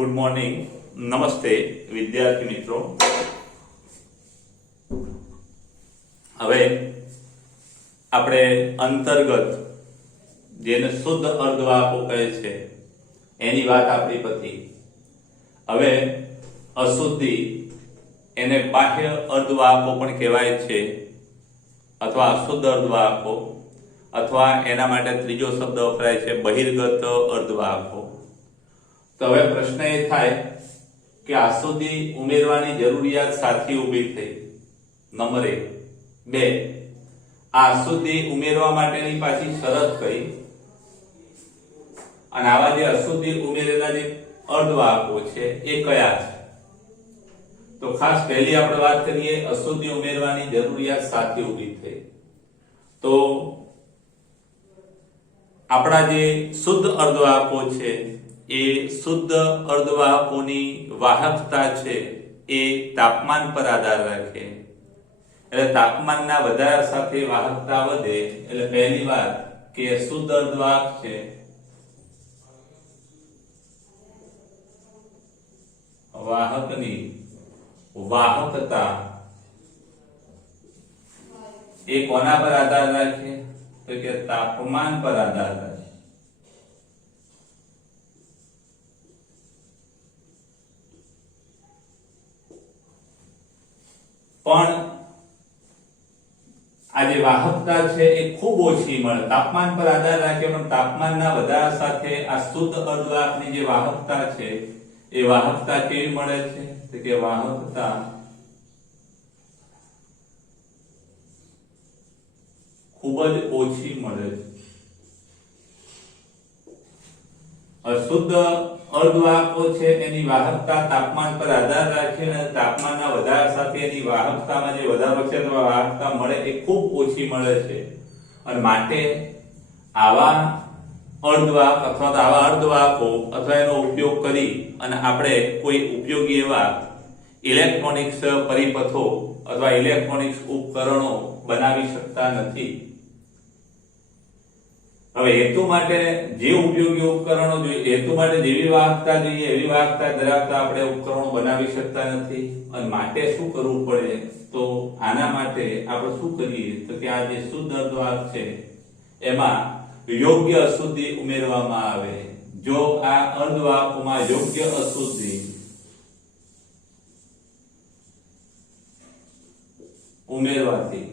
Good morning, નમસ્તે વિદ્યાર્થી મિત્રો। હવે આપણે અંતર્ગત જેને શુદ્ધ અર્ધવાહકો કહે છે એની વાત આપણી પતી। હવે અશુદ્ધિ એને બાહ્ય અર્ધવાહકો પણ કહેવાય છે અથવા અશુદ્ધ અર્ધવાહકો, અથવા એના માટે ત્રીજો શબ્દ વપરાય છે બહિર્ગત અર્ધવાહકો। તો હવે પ્રશ્ન એ થાય કે અશુદ્ધિ ઉમેરવાની જરૂરિયાત સાથી ઊભી થઈ। નંબર 1। 2, આ અશુદ્ધિ ઉમેરવા માટેની પાછી શરત કઈ, અને આવા જે અશુદ્ધિ ઉમેરેલા જે અર્ધવાહકો છે એ કયા છે। તો ખાસ પહેલી આપણે વાત કરીએ અશુદ્ધિ ઉમેરવાની જરૂરિયાત સાથી ઊભી થઈ। તો આપણા જે શુદ્ધ અર્ધવાહકો છે એ શુદ્ધ અર્ધવાહકોની વાહકતા છે એ તાપમાન પર આધાર રાખે। એટલે તાપમાનના વધારા સાથે વાહકતા વધે। એટલે પહેલી વાત કે શુદ્ધ અર્ધવાહક છે વાહકની વાહકતા એ કોના પર આધાર રાખે, તો કે તાપમાન પર આધાર રાખે। પણ આ જે વાહકતા છે એ ખૂબ ઓછી મળે। તાપમાન પર આધાર રાખે પણ તાપમાનના વધારા સાથે આ શુદ્ધ અર્ધવાહકની જે વાહકતા છે એ વાહકતા કેવી મળે છે, તો કે વાહકતા ખૂબ જ ઓછી મળે છે। અશુદ્ધ અર્ધવાહકો છે એની વાહકતા તાપમાન પર આધાર રાખે અને તાપમાનના વધારા સાથે એની વાહકતામાં જે વધારો છે અથવા વાહકતા મળે એ ખૂબ ઓછી મળે છે। અને માટે આવા અર્ધવાહક અથવા તો આવા અર્ધવાહકો અથવા એનો ઉપયોગ કરી અને આપણે કોઈ ઉપયોગી એવા ઇલેક્ટ્રોનિક્સ પરિપથો અથવા ઇલેક્ટ્રોનિક્સ ઉપકરણો બનાવી શકતા નથી। હવે હેતુ માટે જે ઉપયોગી ઉપકરણો જોઈએ, હેતુ માટે જેવી વાહકતા જોઈએ એવી વાહકતા ધરાવતા આપણે ઉપકરણો બનાવી શકતા નથી। અને માટે શું કરવું પડે, તો આના માટે આપણે શું કરીએ, તો કે આ જે શુદ્ધ અર્ધવાહક છે એમાં યોગ્ય અશુદ્ધિ ઉમેરવામાં આવે। જો આ અર્ધવાહકોમાં યોગ્ય અશુદ્ધિ ઉમેરવાથી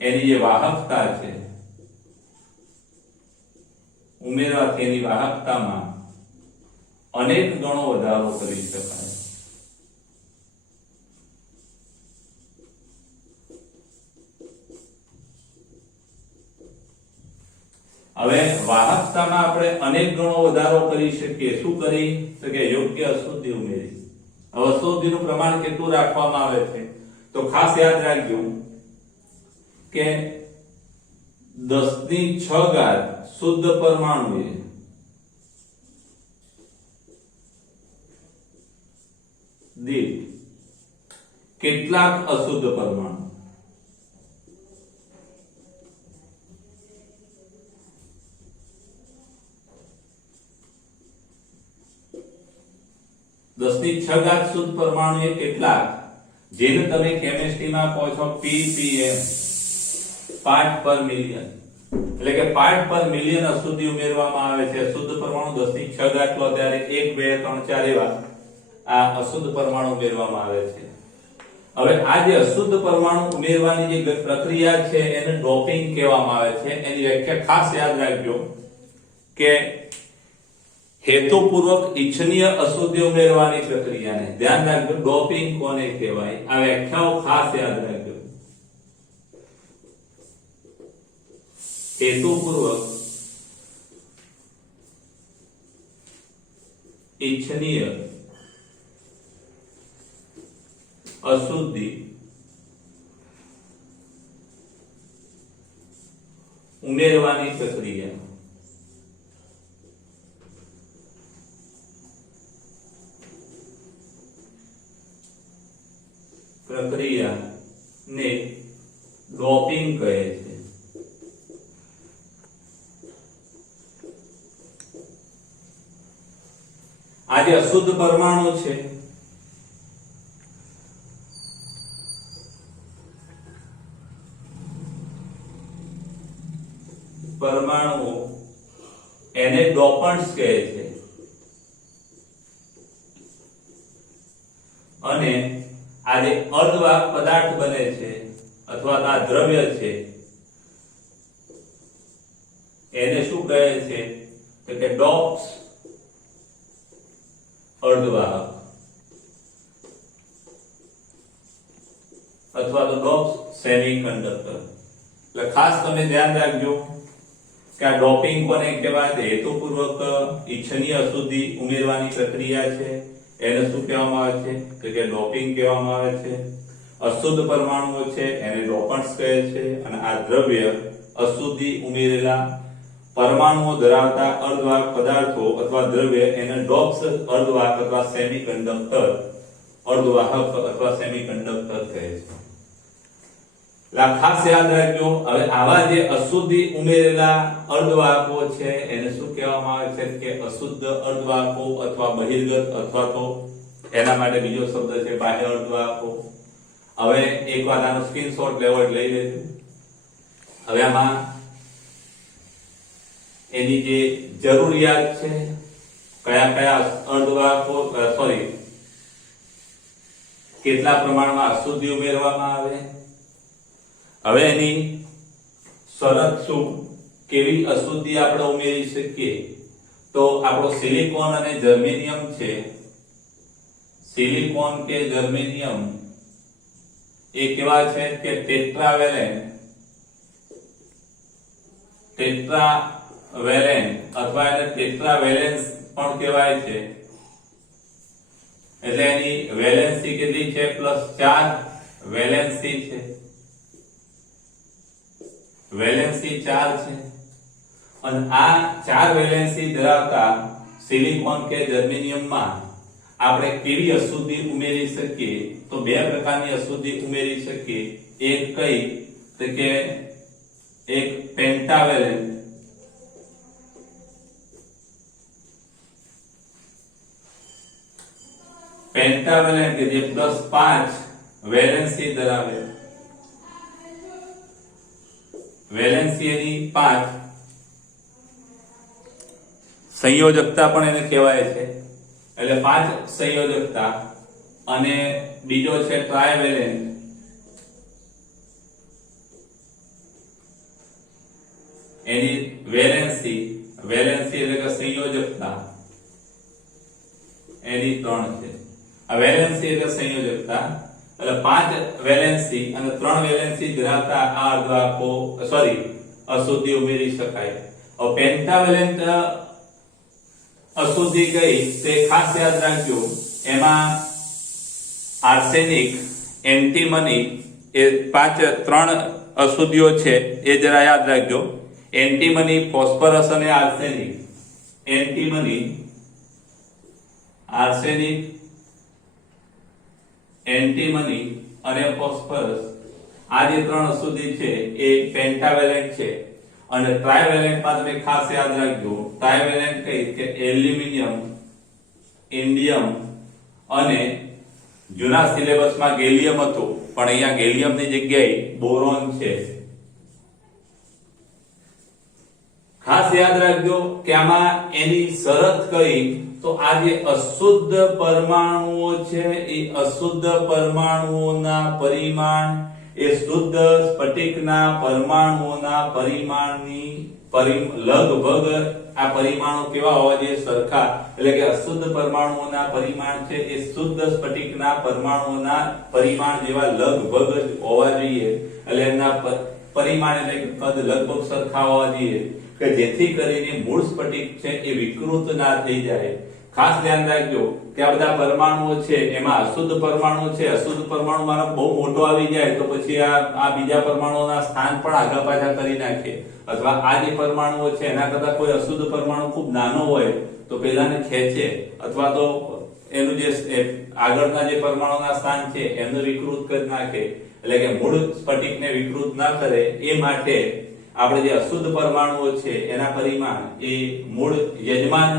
એની જે વાહકતા છે ઉમેરવાથી એની વાહકતામાં અનેક ગણો વધારો કરી શકાય। હવે વાહકતામાં આપણે અનેક ગણો વધારો કરી શકીએ। શું કરી, તો કે યોગ્ય અશુદ્ધિ ઉમેરી। હવે અશુદ્ધિનું પ્રમાણ કેટલું રાખવામાં આવે છે, તો ખાસ યાદ રાખજો કે 10⁶ શુદ્ધ પરમાણુએ દીઠ કેટલાક અશુદ્ધ પરમાણુ, શુદ્ધ પરમાણુ એ કેટલાક, જેને તમે કેમિસ્ટ્રીમાં કહો છો ppm, પાર્ટ પર મિલિયન, એટલે કે પાર્ટ પર મિલિયન અશુદ્ધિ ઉમેરવામાં આવે છે। અશુદ્ધ પરમાણુ 10⁶ લો ત્યારે 1 2 3 4 એવા આ અશુદ્ધ પરમાણુ ઉમેરવામાં આવે છે। હવે આ જે અશુદ્ધ પરમાણુ ઉમેરવાની જે પ્રક્રિયા છે એને ડોપિંગ કહેવામાં આવે છે। એની વ્યાખ્યા ખાસ યાદ રાખજો કે હેતુપૂર્વક ઈચ્છનીય અશુદ્ધિ ઉમેરવાની પ્રક્રિયાને ધ્યાન રાખજો, ડોપિંગ કોને કહેવાય, આ વ્યાખ્યાઓ ખાસ યાદ રાખજો। હેતુપૂર્વક ઈચ્છનીય અશુદ્ધિ ઉમેરવાની પ્રક્રિયાને ડોપિંગ કહે છે। આ જે અશુદ્ધ પરમાણુ છે પરમાણુ એને ડોપન્ટ્સ કહે છે અને આ જે અર્ધવાહક પદાર્થ બને છે અથવા આ દ્રવ્ય છે એને શું કહે છે તો કે ડોપ્સ અર્ધવાહક અથવા તો ડોપ્સ સેમિકન્ડક્ટર। એટલે ખાસ તમે ધ્યાન રાખજો કે આ ડોપિંગ કોને કહેવાય છે? હેતુપૂર્વક ઈચ્છનીય અશુદ્ધિ ઉમેરવાની પ્રક્રિયા છે એને શું કહેવામાં આવે છે તો કે ડોપિંગ કહેવામાં આવે છે। અશુદ્ધ પરમાણુઓ છે એને ડોપન્ટ્સ કહે છે અને આ દ્રવ્ય અશુદ્ધિ ઉમેરેલા પરમાણુઓ ધરાવતા અર્ધવાહક પદાર્થો અથવા દ્રવ્ય એને ડોપ્સ અર્ધવાહક અથવા સેમિકન્ડક્ટર અર્ધવાહક અથવા સેમિકન્ડક્ટર કહે છે। ખાસ યાદ રાખજો હવે આવા જે અશુદ્ધિ ઉમેરેલા અર્ધવાહકો છે એને શું કહેવામાં આવે છે કે અશુદ્ધ અર્ધવાહકો અથવા બહિર્ગત અથવા તો એના માટે બીજો શબ્દ છે બાહ્ય અર્ધવાહકો। હવે એક વાર આનો સ્ક્રીનશોટ લેવો લઈ લેજો। હવે આમાં એની જે જરૂરિયાત છે કયા કયા અર્ધવાહકો કેટલા પ્રમાણમાં અશુદ્ધિ ઉમેરવામાં આવે, હવે એની શરત શું, કેવી અશુદ્ધિ આપણે ઉમેરી શકીએ તો આપણો સિલિકોન અને જર્મેનિયમ છે, સિલિકોન કે જર્મેનિયમ એ કેવા છે કે ટેટ્રાવેલેન્ટ અથવા એને ટેટ્રાવેલેન્સ પણ કહેવાય છે। એટલે એની વેલેન્સી કેટલી છે +4 વેલેન્સી છે, વેલેન્સી 4 છે અને આ 4 વેલેન્સી ધરાવતા સિલિકોન કે જર્મેનિયમમાં આપણે કેવી અશુદ્ધિ ઉમેરી શકીએ તો બે પ્રકારની અશુદ્ધિ ઉમેરી શકીએ। એક કઈ તો કે એક પેન્ટાવેલેન્ટ કે જે +5 વેલેન્સી ધરાવે, વેલેન્સી એની 5, સંયોજકતા પણ એને કહેવાય છે એટલે 5 સંયોજકતા। અને બીજો છે ટ્રાયવેલેન્ટ, એની વેલેન્સી એટલે કે સંયોજકતા એની 3 છે। આ વેલેન્સી એટલે સંયોજકતા એટલે 5 વેલેન્સી અને 3 વેલેન્સી ધરાવતા આ અર્ધવાહકો અશુદ્ધિ ઉમેરી શકાય। હવે પેન્ટાવેલેન્ટ અશુદ્ધિ કઈ તે ખાસ યાદ રાખજો, એમાં આર્સેનિક, એન્ટીમની એ 3 અશુદ્ધિઓ છે એ જરા યાદ રાખજો। એન્ટીમની, ફોસ્ફરસ અને આર્સેનિક, એન્ટીમની, આર્સેનિક, એન્ટીમની અને ફોસ્ફરસ આ જે 3 અશુદ્ધિ છે એ પેન્ટાવેલેન્ટ છે। અને ટ્રાયવેલેન્ટમાં તમે ખાસ યાદ રાખજો, ટ્રાયવેલેન્ટ કઈ કે એલ્યુમિનિયમ, ઇન્ડિયમ અને જૂના સિલેબસમાં ગેલિયમ હતું પણ અહીંયા ગેલિયમની જગ્યાએ બોરોન છે। ખાસ યાદ રાખજો કે આમાં એની શરત કઈ તો આ જે અશુદ્ધ પરમાણુઓ છે એ અશુદ્ધ પરમાણુઓના પરિમાણ એ શુદ્ધ સ્ફટિકના પરમાણુઓના પરિમાણની લગભગ આ પરિમાણો કેવા હોવા જોઈએ સરખા, એટલે કે અશુદ્ધ પરમાણુઓના પરિમાણ છે એ શુદ્ધ સ્ફટિકના પરમાણુઓના પરિમાણ જેવા લગભગ જ હોવા જોઈએ। એટલે એના પરિમાણ એટલે કદ લગભગ સરખા હોવા જોઈએ કે જેથી કરીને મૂળ સ્ફટિક છે એ વિકૃત ના થઈ જાય। ખાસ ધ્યાન રાખજો કે આ બધા પરમાણુઓ છે એમાં અશુદ્ધ પરમાણુ છે, અશુદ્ધ પરમાણુ મારો બહુ મોટો આવી જાય તો પછી આ બીજા પરમાણુઓના સ્થાન પણ આગળ પાછા કરી નાખે, અથવા આ જે પરમાણુઓ છે એના કરતા કોઈ અશુદ્ધ પરમાણુ ખૂબ નાનો હોય તો પેલાને ખેંચે અથવા તો એનું જે આગળના જે પરમાણુના સ્થાન છે એમને વિકૃત કરી નાખે। એટલે કે મૂળ સ્ફટિકને વિકૃત ના કરે એ માટે આપણે જે અશુદ્ધ પરમાણુઓ છે એના પરિમાણ એ મૂળ યજમાન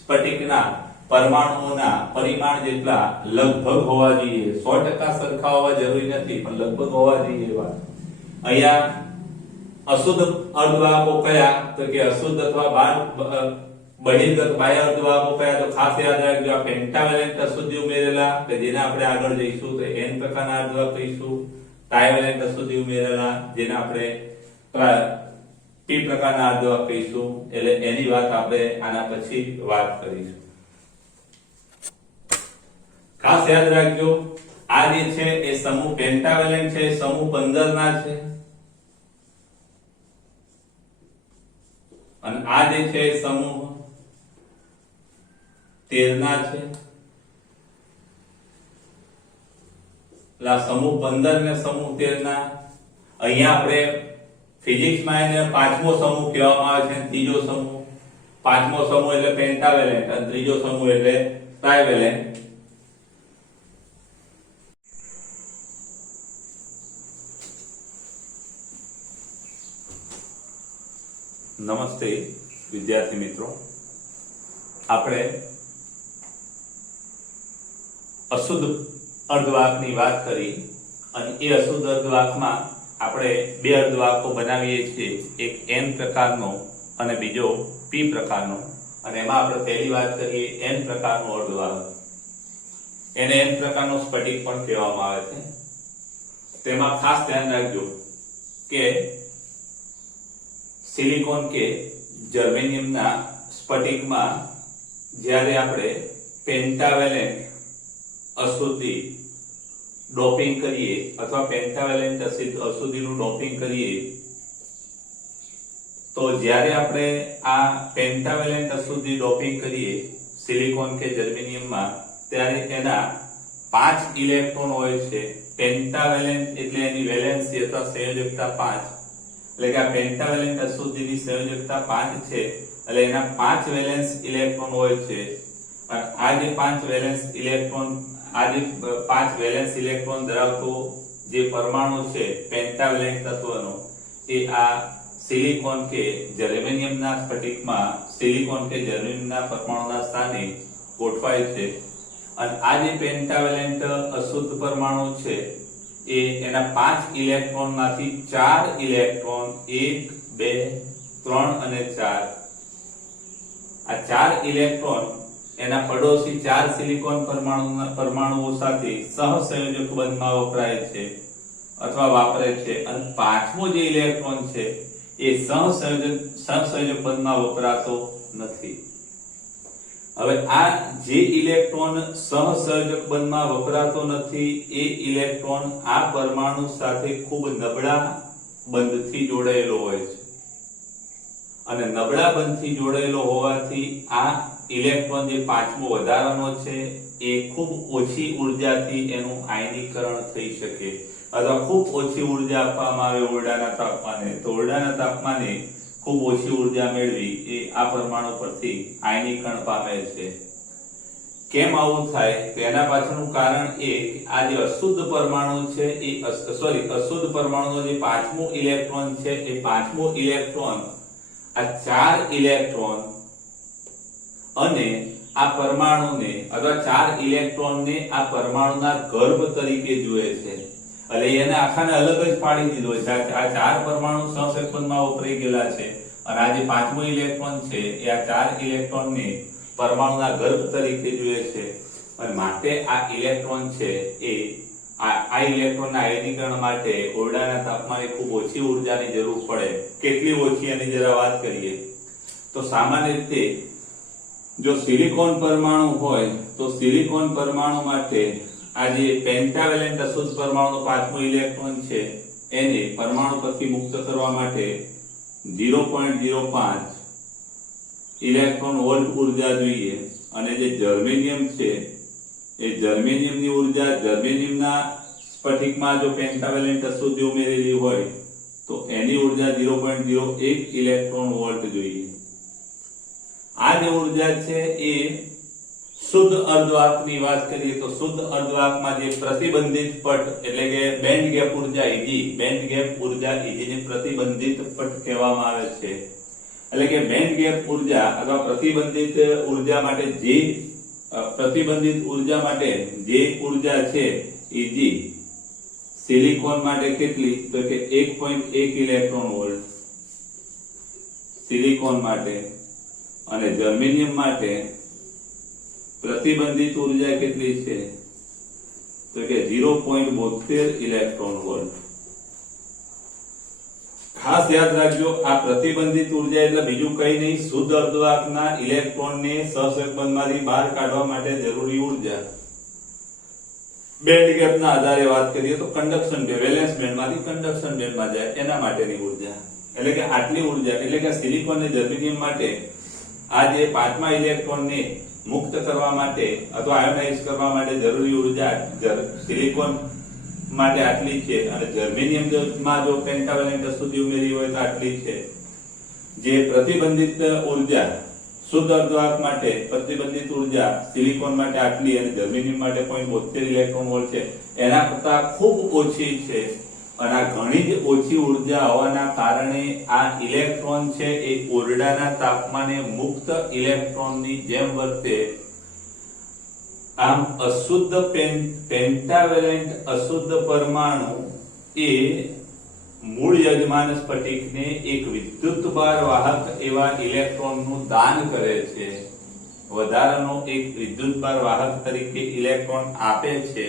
સ્ફટિકના પરમાણુઓના પરિમાણ જેટલા લગભગ હોવા જોઈએ. 100% સરખા હોવા જરૂરી નથી, પણ લગભગ હોવા જોઈએ એવા. અહીંયા અશુદ્ધ અર્ધવાહકો કયા? તો કે અશુદ્ધ અથવા બહિર્ગત બાહ્ય અર્ધવાહકો કયા? તો ખાસ યાદ રાખજો આ પેન્ટાવેલેન્ટ અશુદ્ધિ ઉમેરેલા કે જેને આપણે આગળ જઈશું તો n પ્રકારના અર્ધવાહક કહીશું. ટ્રાઇવેલેન્ટ અશુદ્ધિ ઉમેરેલા જેને આપણે p પ્રકારના અર્ધવાહક કહીશું. એટલે એની વાત આપણે આના પછી વાત કરીશું. ખાસ યાદ રાખજો આ જે છે એ સમૂહ પેન્ટાવેલેન્ટ છે, સમૂહ 15 ના છે, અને આ જે છે સમૂહ 13 ના છે. એટલે સમૂહ 15 ને સમૂહ 13 ના. અહીંયા આપણે ફિઝિક્સમાં એને પાંચમો સમૂહ કહેવામાં આવે છે, ત્રીજો સમૂહ. પાંચમો સમૂહ એટલે પેન્ટાવેલેન્ટ અને ત્રીજો સમૂહ એટલે ટ્રાઇવેલેન્ટ. નમસ્તે વિદ્યાર્થી મિત્રો, આપણે અશુદ્ધ અર્ધવાહકની વાત કરી અને એ અશુદ્ધ અર્ધવાહકમાં આપણે બે અર્ધવાહકો બનાવીએ છીએ, એક n પ્રકારનો અને બીજો p પ્રકારનો. અને એમાં આપણે પહેલી વાત કરીએ n પ્રકારનો અર્ધવાહક. એને n પ્રકારનો સ્ફટિક પણ કહેવામાં આવે છે. તેમાં ખાસ ધ્યાન રાખજો કે સિલિકોન કે જર્મેનિયમના સ્ફટિકમાં જ્યારે આપણે પેન્ટાવેલેન્ટ અશુદ્ધિ ડોપિંગ કરીએ અથવા પેન્ટાવેલેન્ટ અશુદ્ધિનું ડોપિંગ કરીએ તો જ્યારે આપણે આ પેન્ટાવેલેન્ટ અશુદ્ધિ ડોપિંગ કરીએ સિલિકોન કે જર્મેનિયમમાં ત્યારે એના 5 ઇલેક્ટ્રોન હોય છે. પેન્ટાવેલેન્ટ એટલે એની વેલેન્સી અથવા સંયોજકતા 5, એટલે કે આ પેન્ટાવેલેન્ટ અશુદ્ધિની સંયોજકતા 5 છે. એટલે એના 5 વેલેન્સ ઇલેક્ટ્રોન હોય છે. અને આ જે 5 વેલેન્સ ઇલેક્ટ્રોન ધરાવતો જે પરમાણુ છે પેન્ટાવેલેન્ટ તત્વનો, એ આ સિલિકોન કે જર્મેનિયમના સ્ફટિકમાં સિલિકોન કે જર્મેનિયમના પરમાણુના સ્થાને ગોઠવાય છે. અને આ જે પેન્ટાવેલેન્ટ અશુદ્ધ પરમાણુ છે એ એના 5 ઇલેક્ટ્રોન માંથી 4 ઇલેક્ટ્રોન 1, 2, 3 અને 4, આ 4 ઇલેક્ટ્રોન એના પડોશી 4 સિલિકોન પરમાણુઓ સાથે સહસંયોજક બંધમાં વપરાય છે અથવા વાપરે છે. અને પાંચમો જે ઇલેક્ટ્રોન છે એ સહસંયોજક બંધમાં વપરાતો નથી. હવે આ જે ઇલેક્ટ્રોન સહસંયોજક બંધમાં વપરાતો નથી એ ઇલેક્ટ્રોન આ પરમાણુ સાથે ખૂબ નબળા બંધથી જોડાયેલો હોય છે. અને નબળા બંધથી જોડાયેલો હોવાથી આ ઇલેક્ટ્રોન જે પાંચમો વધારાનો છે એ ખૂબ ઓછી ઉર્જાથી એનું આયનીકરણ થઈ શકે અથવા ખૂબ ઓછી ઉર્જા આપવામાં આવે ઓરડાના તાપમાને, તો ઓરડાના તાપમાને ખૂબ ઓછી ઉર્જા મેળવી એ આ પરમાણુ પરથી આયનીકરણ પામે છે. કેમ આવું થાય? તો એના પાછળનું કારણ એ કે આ જે અશુદ્ધ પરમાણુ છે એ અશુદ્ધ પરમાણુનો જે પાંચમો ઇલેક્ટ્રોન છે એ પાંચમો ઇલેક્ટ્રોન આ 4 ઇલેક્ટ્રોન અને આ પરમાણુને અથવા 4 ઇલેક્ટ્રોનને આ પરમાણુના ગર્ભ તરીકે જુએ છે. એટલે એને આખાને અલગ જ પાડી દીધો છે. આ 4 પરમાણુ સહસંયોજક બંધમાં વપરાઈ ગયેલા છે અને આ જે પાંચમો ઇલેક્ટ્રોન છે એ આ 4 ઇલેક્ટ્રોનને પરમાણુના ગર્ભ તરીકે જુએ છે. અને માટે આ ઇલેક્ટ્રોન છે એ આ ઇલેક્ટ્રોનના આયનીકરણ માટે ઓરડાના તાપમાને ખૂબ ઓછી ઉર્જાની જરૂર પડે. કેટલી ઓછી એની જરા વાત કરીએ તો સામાન્ય રીતે જો સિલિકોન પરમાણુ હોય તો સિલિકોન પરમાણુ માટે આ જે પેન્ટાવેલેન્ટ અશુદ્ધ પરમાણુનો પાંચમો ઇલેક્ટ્રોન છે એને પરમાણુ પરથી મુક્ત કરવા માટે 0.05 ઇલેક્ટ્રોન વોલ્ટ ઉર્જા જોઈએ. અને જે જર્મેનિયમ છે એ જર્મેનિયમની ઉર્જા જર્મેનિયમના સ્ફટિકમાં જો પેન્ટાવેલેન્ટ અશુદ્ધિ ઉમેરેલી હોય તો એની ઉર્જા 0.01 ઇલેક્ટ્રોન વોલ્ટ જોઈએ. આ જે ઉર્જા છે એ શુદ્ધ અર્ધવાહકની વાત કરીએ તો શુદ્ધ અર્ધવાહકમાં જે પ્રતિબંધિત પટ એટલે કે બેન્ડ ગેપ ઉર્જા ને પ્રતિબંધિત પટ કહેવામાં આવે છે. એટલે કે બેન્ડ ગેપ ઉર્જા અથવા પ્રતિબંધિત ઉર્જા માટે જે પ્રતિબંધિત ઉર્જા માટે જે ઉર્જા છે એ G સિલિકોન માટે કેટલી તો કે 1.1 ઇલેક્ટ્રોન વોલ્ટ સિલિકોન માટે અને જર્મેનિયમ માટે પ્રતિબંધિત ઉર્જા કેટલી છે તો કે 0.72 ઇલેક્ટ્રોન વોલ્ટ. ખાસ યાદ રાખજો આ પ્રતિબંધિત ઉર્જા એટલે બીજું કઈ નહીં, શુદ્ધ અર્ધવાહકના ઇલેક્ટ્રોનને સહસંબંધમાંથી બહાર કાઢવા માટે જરૂરી ઉર્જા. બેન્ડ ગેપના આધારે વાત કરીએ તો કન્ડક્શન બેન્ડ વેલેન્સ બેન્ડમાંથી કન્ડક્શન બેન્ડમાં જાય એના માટેની ઉર્જા. એટલે કે આટલી ઉર્જા એટલે કે સિલિકોન અને જર્મેનિયમ માટે આ જે પાંચમા ઇલેક્ટ્રોનને મુક્ત કરવા માટે અથવા આયોનાઇઝ કરવા માટે જરૂરી ઉર્જા સિલિકોન માટે આટલી છે અને જર્મેનિયમમાં જો પેન્ટાવેલેન્ટ અશુદ્ધિ ઉમેરી હોય તો આટલી છે. જે પ્રતિબંધિત ઉર્જા શુદ્ધ અર્ધવાહક માટે પ્રતિબંધિત ઉર્જા સિલિકોન માટે આટલી અને જર્મેનિયમ માટે 0.72 ઇલેક્ટ્રોન વોલ્ટ છે એના કરતા ખૂબ ઓછી છે. અને આ ઘણી જ ઓછી ઉર્જા હોવાના કારણે આ ઇલેક્ટ્રોન છે એ ઓરડાના તાપમાને મુક્ત ઇલેક્ટ્રોનની જેમ વર્તે. આમ અશુદ્ધ પેન્ટાવેલેન્ટ અશુદ્ધ પરમાણુ એ મૂળ યજમાન સ્ફટિકને એક વિદ્યુતભાર વાહક એવા ઇલેક્ટ્રોનનું દાન કરે છે, વધારાનો એક વિદ્યુતભાર વાહક તરીકે ઇલેક્ટ્રોન આપે છે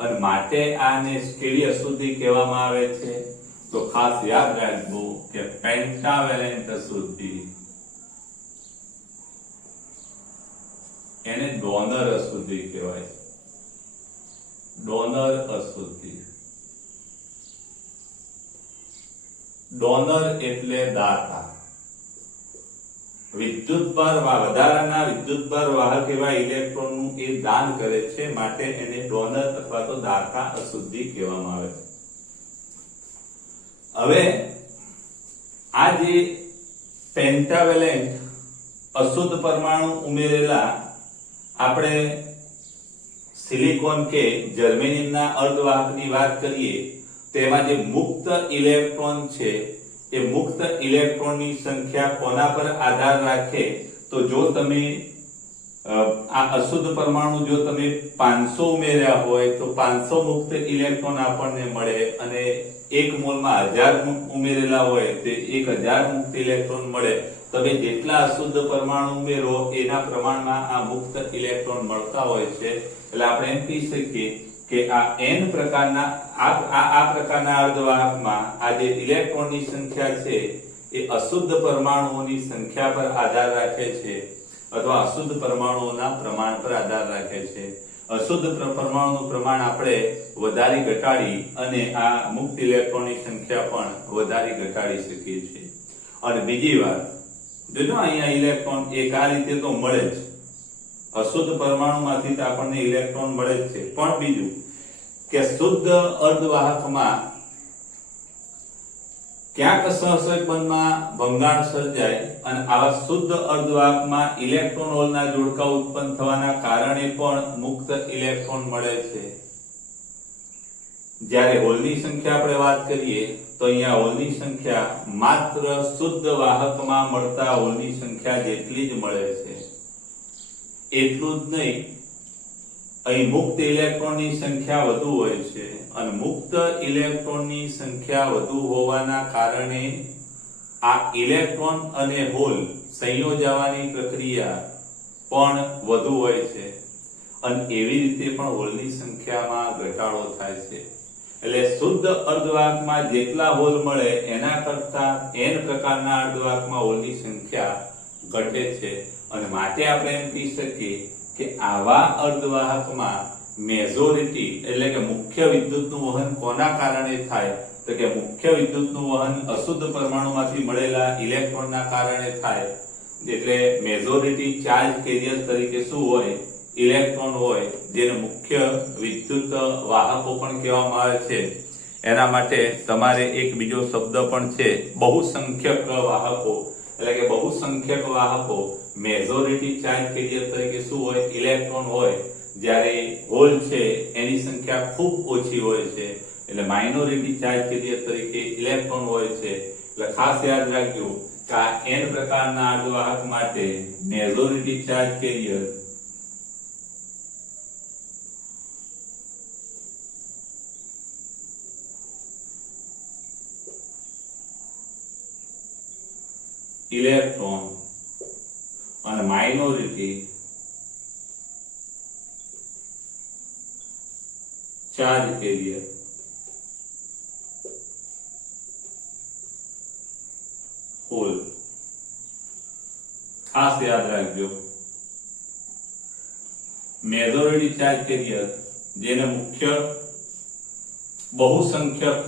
અને માટે આને કેવી અશુદ્ધિ કહેવામાં આવે છે તો ખાસ યાદ રાખજો કે પેન્ટાવેલેન્ટ અશુદ્ધિ, એને ડોનર અશુદ્ધિ કહેવાય છે. ડોનર અશુદ્ધિ, ડોનર એટલે દાતા. વિદ્યુતભાર વધારાના વિદ્યુતભાર વાહક એવા ઇલેક્ટ્રોનનું એ દાન કરે છે માટે એને ડોનર અથવા તો દાતા અશુદ્ધિ કહેવામાં આવે છે. હવે આ જે પેન્ટાવેલેન્ટ અશુદ્ધ પરમાણુ ઉમેરેલા આપણે સિલિકોન કે જર્મેનિયમના અર્ધવાહકની વાત કરીએ તેમાં જે મુક્ત ઇલેક્ટ્રોન છે એ મુક્ત ઇલેક્ટ્રોનની સંખ્યા કોના પર આધાર રાખે તો જો તમે આ અશુદ્ધ પરમાણુ જો તમે 500 ઉમેર્યા હોય તો 500 મુક્ત ઇલેક્ટ્રોન આપણને મળે અને એક મોલમાં 1000 ઉમેરેલા હોય તે 1000 મુક્ત ઇલેક્ટ્રોન મળે. તમે જેટલા અશુદ્ધ પરમાણુ ઉમેરો એના પ્રમાણમાં આ મુક્ત ઇલેક્ટ્રોન મળતા હોય છે. એટલે આપણે એમ કહી શકીએ કે આ n પ્રકારના આ પ્રકારના અર્ધવાહકમાં આ જે ઇલેક્ટ્રોનની સંખ્યા છે એ અશુદ્ધ પરમાણુઓની સંખ્યા પર આધાર રાખે છે અથવા અશુદ્ધ પરમાણુઓના પ્રમાણ પર આધાર રાખે છે. અશુદ્ધ પરમાણુનું પ્રમાણ આપણે વધારી ઘટાડી અને આ મુક્ત ઇલેક્ટ્રોનની સંખ્યા પણ વધારી ઘટાડી શકીએ છીએ. અને બીજી વાત જો અહીંયા ઇલેક્ટ્રોન એક આ રીતે તો મળે જ, અશુદ્ધ પરમાણુમાંથી તો આપણને ઇલેક્ટ્રોન મળે જ છે, પણ બીજું કે શુદ્ધ અર્ધવાહકમાં ક્યાંક સહસંબંધમાં ભંગાણ સર્જાય અને આવા શુદ્ધ અર્ધવાહકમાં ઇલેક્ટ્રોન હોલના જોડકા ઉત્પન્ન થવાના કારણે પણ મુક્ત ઇલેક્ટ્રોન મળે છે. જ્યારે હોલની સંખ્યા આપણે વાત કરીએ તો અહીંયા હોલની સંખ્યા માત્ર શુદ્ધ વાહકમાં મળતા હોલની સંખ્યા જેટલી જ મળે છે. એટલું જ નહીં, અહીં મુક્ત ઇલેક્ટ્રોનની સંખ્યા વધુ હોય છે અને મુક્ત ઇલેક્ટ્રોનની સંખ્યા વધુ હોવાના કારણે આ ઇલેક્ટ્રોન અને હોલ સંયોજવાની પ્રક્રિયા પણ વધુ હોય છે અને એવી રીતે પણ હોલની સંખ્યામાં ઘટાડો થાય છે. એટલે શુદ્ધ અર્ધવાહકમાં જેટલા હોલ મળે એના કરતા n પ્રકારના અર્ધવાહકમાં હોલની સંખ્યા ઘટે છે અને માટે આપણે એમ કહી શકીએ કે આવા અર્ધવાહકમાં મેજોરિટી એટલે કે મુખ્ય વિદ્યુતનું વહન કોના કારણે થાય તો કે મુખ્ય વિદ્યુતનું વહન અશુદ્ધ પરમાણુમાંથી મળેલા ઇલેક્ટ્રોનના કારણે થાય. એટલે મેજોરિટી ચાર્જ કેરિયર તરીકે શું હોય ઇલેક્ટ્રોન હોય જેને મુખ્ય વિદ્યુત વાહકો પણ કહેવામાં આવે છે. એના માટે તમારે એક બીજો શબ્દ પણ છે બહુસંખ્યક વાહકો. એટલે કે બહુસંખ્યક વાહકો મેજોરિટી ચાર્જ કેરિયર તરીકે શું હોય ઇલેક્ટ્રોન હોય, જ્યારે હોલ છે એની સંખ્યા ખૂબ ઓછી હોય છે એટલે માઇનોરિટી ચાર્જ કેરિયર તરીકે ઇલેક્ટ્રોન હોય છે. એટલે ખાસ યાદ રાખજો કે આ n પ્રકારના અર્ધવાહક માટે મેજોરિટી ચાર્જ કેરિયર ઇલેક્ટ્રોન અને માઇનોરિટી ચાર્જ કેરિયર હોલ. ખાસ યાદ રાખજો, મેજોરિટી ચાર્જ કેરિયર જેને મુખ્ય બહુસંખ્યક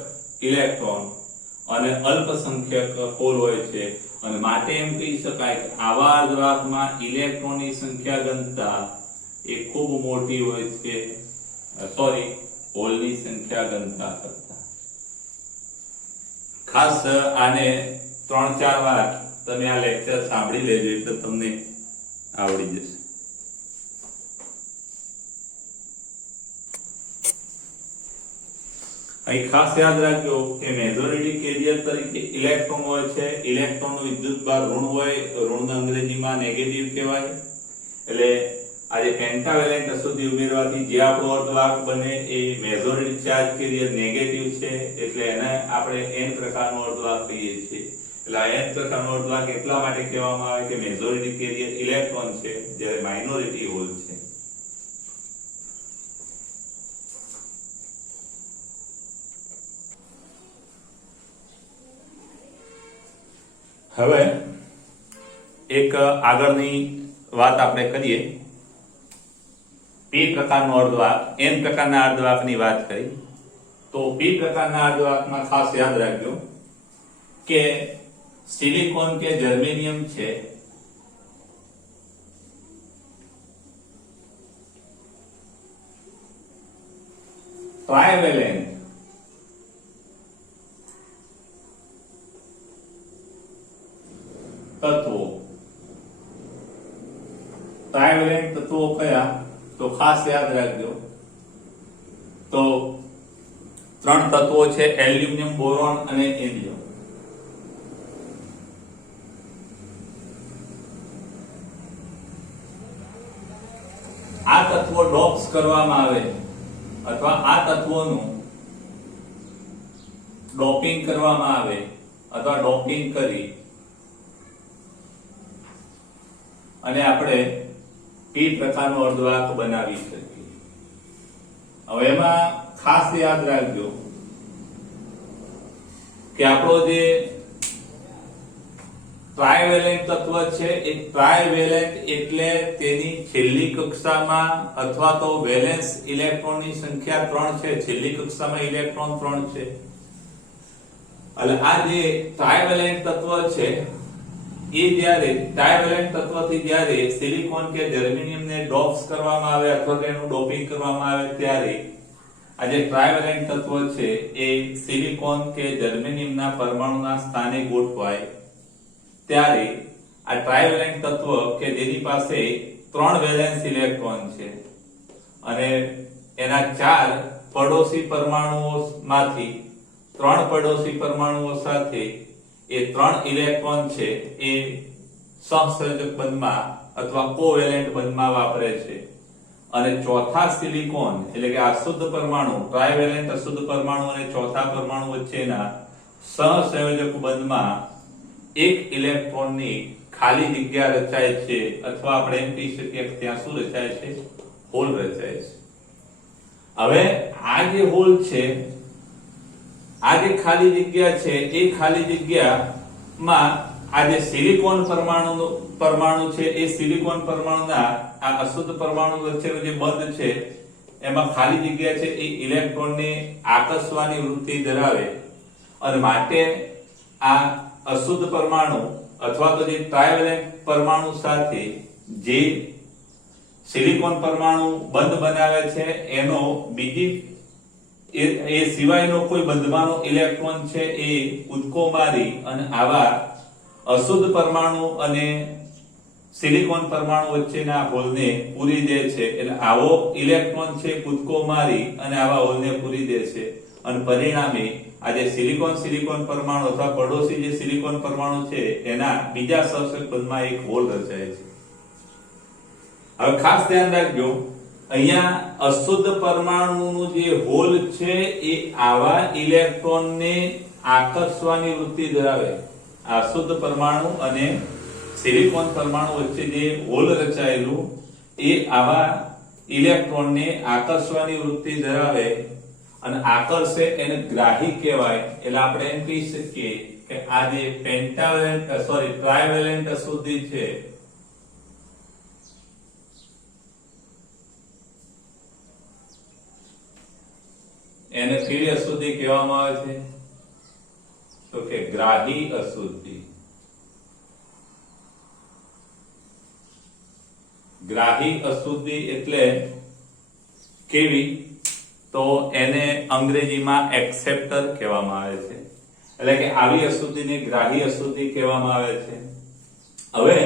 ઇલેક્ટ્રોન અને અલ્પસંખ્યક હોલ હોય છે, અને માટે એમ કહી શકાય કે આવા અર્ધવાહકમાં ઇલેક્ટ્રોનની સંખ્યા ઘનતા એ ખૂબ મોટી હોય છે, હોલની સંખ્યા ઘનતા કરતા. ખાસ આને 3-4 વાર તમે આ લેક્ચર સાંભળી લેજો એટલે તમને આવડી જશે. અહીં ખાસ યાદ રાખજો કે મેજોરિટી કેરિયર તરીકે ઇલેક્ટ્રોન હોય છે. ઇલેક્ટ્રોનનો વિદ્યુતભાર ઋણ હોય, ઋણને અંગ્રેજીમાં નેગેટિવ કહેવાય. એટલે આજે પેન્ટાવેલેન્ટ અશુદ્ધિ ઉમેરવાથી જે આપણો અર્ધવાહક બને એ મેજોરિટી ચાર્જ કેરિયર નેગેટિવ છે, એટલે એને આપણે n પ્રકારનો અર્ધવાહક કહીએ છીએ. એટલે આ n પ્રકારનો અર્ધવાહક એટલા માટે કહેવામાં આવે કે મેજોરિટી કેરિયર ઇલેક્ટ્રોન છે જ્યારે માઇનોરિટી હોલ છે. હવે એક આગળની વાત આપણે કરીએ. p પ્રકારનો અર્ધવાહક, n પ્રકારના અર્ધવાહકની વાત કરી તો p પ્રકારના અર્ધવાહકમાં ખાસ યાદ રાખજો કે સિલિકોન કે જર્મેનિયમ છે ટ્રાયવેલેન્ટ તત્વો. ટ્રાયવેલેન્ટ તત્વો કયા? તો ખાસ યાદ રાખજો, તો 3 તત્વો છે, એલ્યુમિનિયમ, બોરોન અને હિલિયમ. આ તત્વો ડોપ્સ કરવામાં આવે અથવા આ તત્વોનું ડોપિંગ કરવામાં આવે અથવા ડોપિંગ કરી અને આપણે p પ્રકારનો અર્ધવાહક બનાવી શકીએ. હવે એમાં ખાસ યાદ રાખજો કે આપણો જે ટ્રાયવેલેન્ટ તત્વ છે એ ટ્રાયવેલેન્ટ એટલે તેની છેલ્લી કક્ષામાં અથવા તો વેલેન્સ ઇલેક્ટ્રોનની સંખ્યા 3 છે. છેલ્લી કક્ષામાં ઇલેક્ટ્રોન 3 છે. એટલે આ જે ટ્રાયવેલેન્ટ તત્વ છે એ જ્યારે ટ્રાયવેલેન્ટ તત્વથી જ્યારે સિલિકોન કે જર્મેનિયમને ડોપ્સ કરવામાં આવે અથવા તો એનું ડોપિંગ કરવામાં આવે ત્યારે આ જે ટ્રાયવેલેન્ટ તત્વ છે એ સિલિકોન કે જર્મેનિયમના પરમાણુના સ્થાને ગોઠવાય ત્યારે આ ટ્રાયવેલેન્ટ તત્વ કે જેની પાસે 3 વેલેન્સ ઇલેક્ટ્રોન છે અને એના 4 પડોશી પરમાણુઓમાંથી 3 પડોશી પરમાણુઓ સાથે એ 3 ઇલેક્ટ્રોન છે એ સહસંયોજક બંધમાં અથવા કોવેલેન્ટ બંધમાં વાપરે છે, અને ચોથા સિલિકોન એટલે કે અશુદ્ધ પરમાણુ, ટ્રાયવેલેન્ટ અશુદ્ધ પરમાણુ અને ચોથા પરમાણુ વચ્ચેના સહસંયોજક બંધમાં એક ઇલેક્ટ્રોનની ખાલી જગ્યા રચાય છે, અથવા આપણે એમ કહી શકીએ કે ત્યાં શું રચાય છે? હોલ રચાય છે. હવે આ જે હોલ છે, આ જે ખાલી જગ્યા છે એ ખાલી જગ્યામાં આ જે સિલિકોન પરમાણુ છે એ સિલિકોન પરમાણુના આ અશુદ્ધ પરમાણુ વચ્ચેનો જે બંધ છે એમાં ખાલી જગ્યા છે એ ઇલેક્ટ્રોનને આકર્ષવાની વૃત્તિ ધરાવે, અને માટે આ અશુદ્ધ પરમાણુ અથવા તો જે ટ્રાયવેલેન્ટ પરમાણુ સાથે જે સિલિકોન પરમાણુ બંધ બનાવે છે એનો બીજી એ સિવાયનો કોઈ બંધમાંનો ઇલેક્ટ્રોન છે એ કૂદકો મારી અને આવા અશુદ્ધ પરમાણુ અને સિલિકોન પરમાણુ વચ્ચેના હોલને પૂરી દે છે. એટલે આવો ઇલેક્ટ્રોન છે કૂદકો મારી અને આવા હોલને પૂરી દે છે, અને પરિણામે આ જે સિલિકોન પરમાણુ અથવા પડોશી જે સિલિકોન પરમાણુ છે એના બીજા સહસંયોજક બંધમાં એક હોલ રચાય છે. હવે ખાસ ધ્યાન રાખજો, અહીંયા અશુદ્ધ પરમાણુનું જે હોલ છે એ આવા ઇલેક્ટ્રોનને આકર્ષવાની વૃત્તિ ધરાવે, આ શુદ્ધ પરમાણુ અને સિલિકોન પરમાણુ વચ્ચે જે હોલ રચાયેલું એ આવા ઇલેક્ટ્રોનને આકર્ષવાની વૃત્તિ ધરાવે અને આકર્ષે એને ગ્રાહી કહેવાય. એટલે આપણે એમ કહી શકીએ કે આ જે ટ્રાયવેલેન્ટ અશુદ્ધિ છે એને કેવી અશુદ્ધિ કહેવામાં આવે છે? તો કે ગ્રાહી અશુદ્ધિ. ગ્રાહી અશુદ્ધિ એટલે કેવી? તો એને અંગ્રેજીમાં એક્સેપ્ટર કહેવામાં આવે છે. એટલે કે આવી અશુદ્ધિને ગ્રાહી અશુદ્ધિ કહેવામાં આવે છે. હવે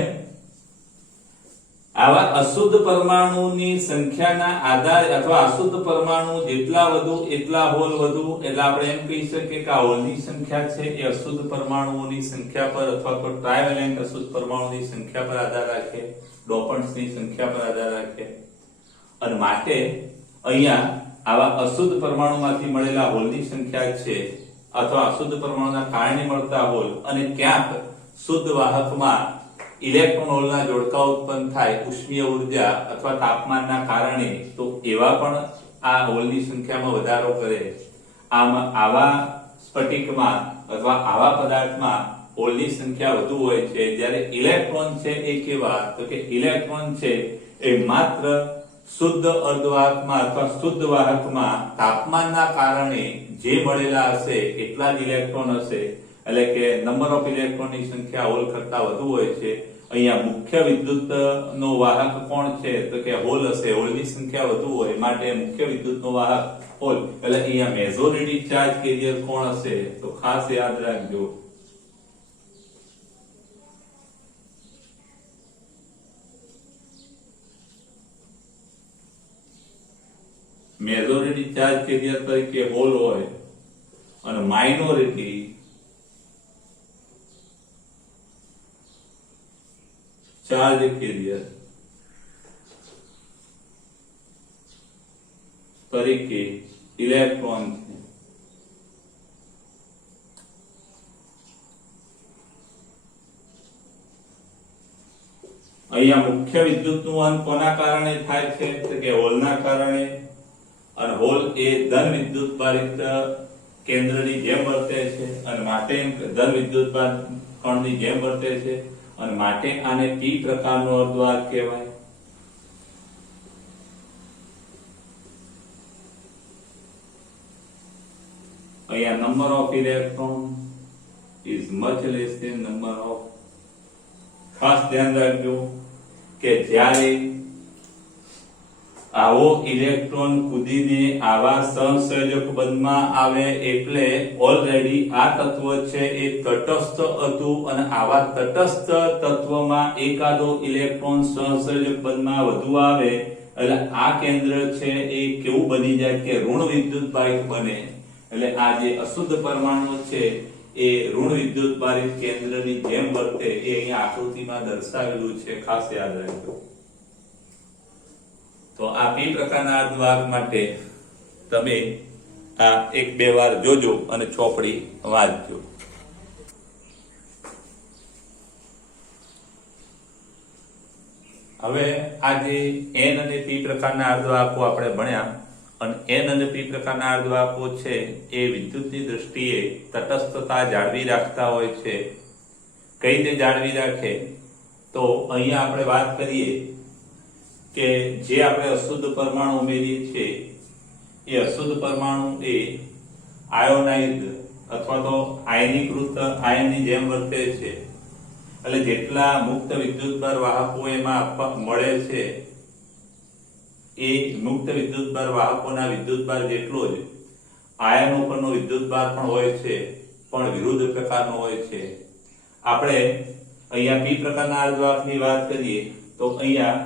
આવા અશુદ્ધ પરમાણુની સંખ્યાના આધારે અથવા અશુદ્ધ પરમાણુ જેટલા વધુ એટલા હોલ વધુ, એટલે આપણે એમ કહી શકીએ કે આ હોલની સંખ્યા છે એ અશુદ્ધ પરમાણુઓની સંખ્યા પર અથવા તો ટ્રાયવેલેન્ટ અશુદ્ધ પરમાણુની સંખ્યા પર આધાર રાખે, ડોપન્ટ્સની સંખ્યા પર આધાર રાખે. અને માટે અહીંયા આવા અશુદ્ધ પરમાણુમાંથી મળેલા હોલની સંખ્યા છે અથવા અશુદ્ધ પરમાણુના કારણે મળતા હોલ અને ક્યાંક શુદ્ધ વાહકમાં ઇલેક્ટ્રોન હોલના જોડકા ઉત્પન્ન થાય ઉષ્મીય ઉર્જા અથવા તાપમાનના કારણે, તો એવા પણ આ હોલની સંખ્યામાં વધારો કરે. આવા સ્ફટિકમાં અથવા આવા પદાર્થમાં હોલની સંખ્યા વધુ હોય છે. જ્યારે ઇલેક્ટ્રોન છે એ કેવા? તો કે ઇલેક્ટ્રોન છે એ માત્ર શુદ્ધ અર્ધવાહકમાં અથવા શુદ્ધ વાહકમાં તાપમાનના કારણે જે મળેલા હશે એટલા જ ઇલેક્ટ્રોન હશે. એટલે કે નંબર ઓફ ઇલેક્ટ્રોનની સંખ્યા હોલ કરતા વધુ હોય છે. અહીંયા મુખ્ય વિદ્યુત નો વાહક કોણ છે? તો કે હોલ હશે. હોલની સંખ્યા વધુ હોય માટે મુખ્ય વિદ્યુત નો વાહક હોલ. એટલે અહીંયા મેજોરિટી ચાર્જ કેરિયર કોણ હશે? તો ખાસ યાદ રાખજો, મેજોરિટી ચાર્જ કેરિયર તરીકે હોલ હોય અને માઇનોરિટી ચાર્જ કેરિયર તરીકે ઇલેક્ટ્રોન છે. અહીંયા મુખ્ય વિદ્યુતનું વહન કોના કારણે થાય છે? તો કે હોલના કારણે. અને હોલ એ ધન વિદ્યુતભારિત કેન્દ્રની જેમ વર્તે છે અને માટે ધન વિદ્યુતભાર કણની જેમ વર્તે છે અને માટે આને પી પ્રકારનો અર્ધવાહક કહેવાય. અહીંયા number of electron is much less than number of. ખાસ ધ્યાન રાખજો કે જ્યારે આવો ઇલેક્ટ્રોન કૂદીને આવા સહસંયોજક બંધમાં આવે એટલે ઓલરેડી આ તત્વ છે એ તટસ્થ હતું અને આવા તટસ્થ તત્વમાં એકાદો ઇલેક્ટ્રોન સહસંયોજક બંધમાં વધુ આવે એટલે આ કેન્દ્ર છે એ કેવું બની જાય કે ઋણ વિદ્યુતભારિત બને. એટલે આ જે અશુદ્ધ પરમાણુ છે એ ઋણ વિદ્યુતભારિત કેન્દ્રની જેમ વર્તે એ અહીંયા આકૃતિમાં દર્શાવેલું છે. ખાસ યાદ રાખજો. તો આ પી પ્રકારના અર્ધવાહક માટે તમે આ એક બે વાર જોજો અને ચોપડી વાંચજો. હવે આજે એન અને પી પ્રકારના અર્ધવાહકો આપણે ભણ્યા અને એન અને પી પ્રકારના અર્ધવાહકો છે એ વિદ્યુતની દ્રષ્ટિએ તટસ્થતા જાળવી રાખતા હોય છે. કઈ રીતે જાળવી રાખે? તો અહીંયા આપણે વાત કરીએ કે જે આપણે અશુદ્ધ પરમાણુ ઉમેરીએ છીએ એ અશુદ્ધ પરમાણુ એ આયોનાઇઝ અથવા તો આયનીકૃત આયનની જેમ વર્તે છે. એટલે જેટલા મુક્ત વિદ્યુતભાર વાહકો એમાં મળે છે એ મુક્ત વિદ્યુતભાર વાહકોના વિદ્યુતભાર જેટલો જ આયનો પરનો વિદ્યુતભાર પણ હોય છે, પણ વિરુદ્ધ પ્રકારનો હોય છે. આપણે અહીંયા પી પ્રકારના અર્ધવાહકની વાત કરીએ તો અહીંયા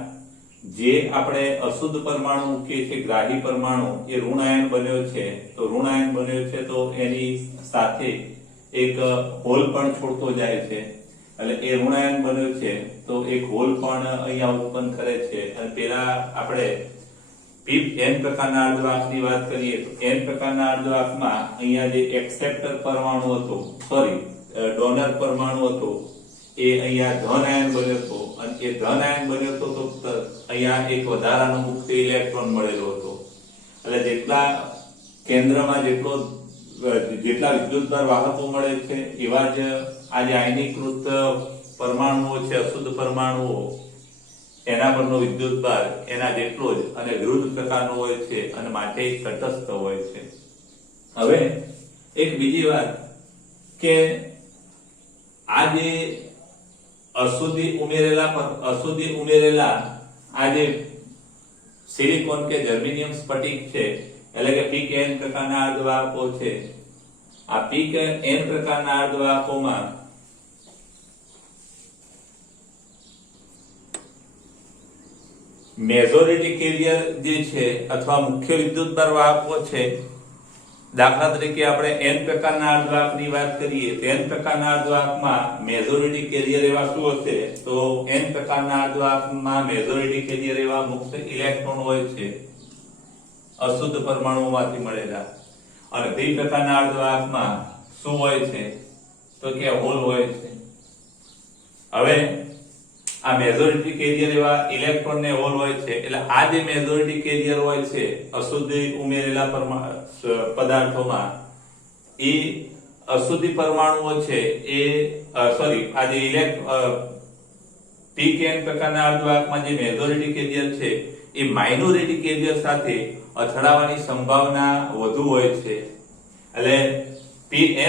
જે આપણે અશુદ્ધ પરમાણુ મૂકીએ છીએ ગ્રાહી પરમાણુ એ ઋણ આયન બન્યો છે. તો ઋણ આયન બન્યો છે તો એની સાથે એક હોલ પણ છોડતો જાય છે. એટલે એ ઋણ આયન બન્યો છે તો એક હોલ પણ અહીંયા ઉત્પન્ન કરે છે. અને પેલા આપણે એન પ્રકારના અર્ધવાહકની વાત કરીએ તો એન પ્રકારના અર્ધવાહકમાં અહીંયા જે એક્સેપ્ટર પરમાણુ હતો ડોનર પરમાણુ હતો એ અહીંયા ધન આયન બન્યો હતો અને એ ધન આયન બન્યો હતો તો અહીંયા એક વધારાનો મુક્ત ઇલેક્ટ્રોન મળેલો હતો. એટલે જેટલા કેન્દ્રમાં જેટલા વિદ્યુતભાર વાહકો મળે છે એવા જ આ જે આયનીકૃત પરમાણુઓ છે, અશુદ્ધ પરમાણુઓ, એના પરનો વિદ્યુતભાર એના જેટલો જ અને વિરુદ્ધ પ્રકારનો હોય છે અને માટે તટસ્થ હોય છે. હવે એક બીજી વાત કે આ જે અશુદ્ધિ ઉમેરેલા આ જે સિલિકોન કે જર્મેનિયમ સ્ફટિક છે, એટલે કે PKN પ્રકારના અર્ધવાહકો છે, આ PKN પ્રકારના અર્ધવાહકોમાં મેજોરિટી કેરિયર જે છે અથવા મુખ્ય વિદ્યુતભાર વાહકો છે, દાખલા તરીકે આપણે N પ્રકારના અર્ધવાહકની વાત કરીએ તો N પ્રકારના અર્ધવાહકમાં મેજોરિટી કેરિયર એવા શું હશે? તો N પ્રકારના અર્ધવાહકમાં મેજોરિટી કેરિયર એવા મુક્ત ઇલેક્ટ્રોન હોય છે અશુદ્ધ પરમાણુઓમાંથી મળેલા. અને P પ્રકારના અર્ધવાહકમાં શું હોય છે? તો કે હોલ હોય છે. હવે આ મેજોરિટી કેરિયર એવા ઇલેક્ટ્રોન ને હોલ હોય છે, એટલે આ જે મેજોરિટી કેરિયર હોય છે અશુદ્ધિ ઉમેરેલા પદાર્થોમાં, એ અશુદ્ધિ પરમાણુઓ છે એ આ જે PKN પ્રકારના અર્ધવાહકમાં જે મેજોરિટી કેરિયર છે એ માઇનોરિટી કેરિયર સાથે અથડાવાની સંભાવના વધુ હોય છે. એટલે